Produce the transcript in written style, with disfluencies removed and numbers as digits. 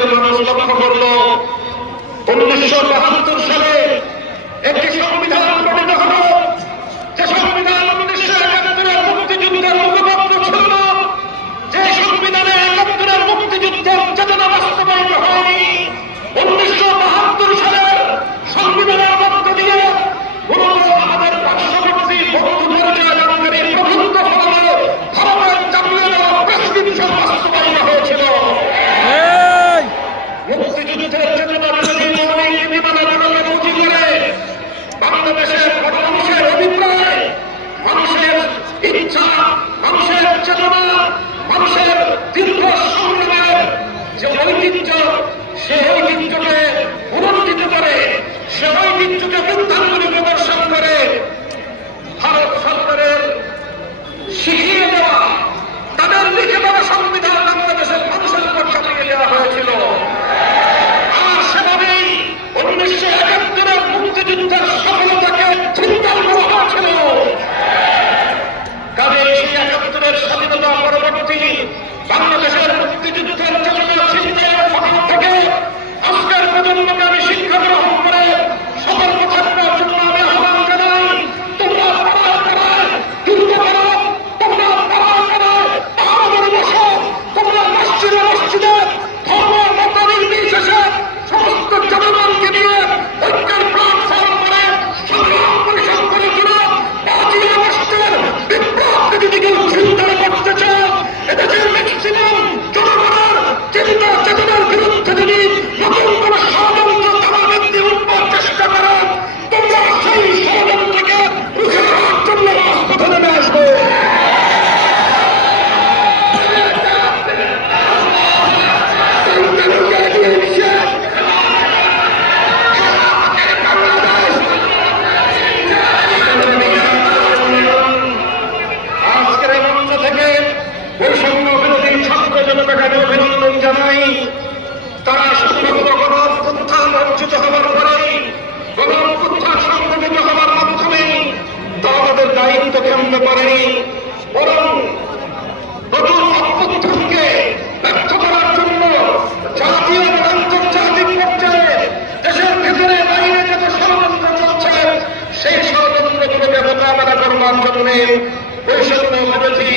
দেশের মানুষ লক্ষ্য করল 1972 সালে একটি সংবিধান প্রণীত হল, যে সংবিধান 1971 মুক্তিযুদ্ধের মুখপাত্র ছিল না, যে সংবিধানে 71 মুক্তিযুদ্ধের চেতনা বাস্তবায়িত হয়নি। 1972 সালের সংবিধানের মধ্য দিয়ে আমাদের পার্শ্ববর্তী বন্ধু পরিচয়কারী প্রভুত্ব ফলে ভারতের জাতীয় প্রেসক্রিপশন বাস্তবায়িত হয়েছিল। মুক্তিযুদ্ধের চেতনা বাংলাদেশের মানুষের অভিপ্রায়, মানুষের ইচ্ছা, মানুষের চেতনা, মানুষের দীর্ঘ সংগ্রামের যে ঐতিহ্য, সে ঐতিহ্যকে পুনর্জিত করে, সে ঐতিহ্যকে বৃদ্ধাঙ্গুলি প্রদর্শন করে ভারত সরকারের শিখিয়ে দেওয়া, তাদের লিখে দেওয়া সংবিধান বাংলাদেশের মানুষের উপর চাপিয়ে দেওয়া হয়েছিল। আর সেভাবেই 1971 মুক্তিযুদ্ধের সফলতাকে চিন্তা করা হয়েছিল। কাজে এই 71 স্বাধীনতা পরবর্তী বাংলাদেশের মুক্তিযুদ্ধের চেতনা চিন্তার ফটক থেকে আজকের প্রজন্মকে আমি শিক্ষা গ্রহণ করে সতর্ক থাকার জন্য আমি আহ্বান জানাই। তোমরা পাড়ায় পাড়ায় দুর্গ করো, তোমরা পাড়ায় পাড়ায় আমাদের বসো, তোমরা মসজিদে মসজিদে ধর্ম মত নির্বিশেষে সমস্ত জনগণকে নিয়ে ঐক্যের প্ল্যাটফর্ম করে সংগ্রাম পরিষদ করে তুলো। 5ই আগস্টের বিপ্লবকে যদি কেউ চিন্তা করতে চাও, এদেশের ম্যাক্সিমাম জনগণের চিন্তা চেতনার বিরুদ্ধে যদি নতুন কোন ষড়যন্ত্র তারাবৃত্তি উঠবার চেষ্টা করো, তোমরা সেই ষড়যন্ত্রকে রুখে দেওয়ার জন্য রাজপথে নেমে আসবে। আজকের এই মঞ্চ থেকে বৈষম্য বিরোধী ছাত্র জনতাকে আমি অভিনন্দন জানাই। তারা শুধুমাত্র গণ-অভ্যুত্থান অর্জিত হবার পরেই, গণ-অভ্যুত্থান সংগঠিত হবার মাধ্যমেই তারা তাদের দায়িত্বকে আনতে পারেনি, বরং নতুন অভ্যুত্থানকে ব্যর্থ করার জন্য জাতীয় এবং আন্তর্জাতিক পর্যায়ে দেশের ভেতরে বাইরে যত ষড়যন্ত্র চলছে, সেই ষড়যন্ত্রগুলোকে মোকাবেলা করবার জন্য বৈষম্য বিরোধী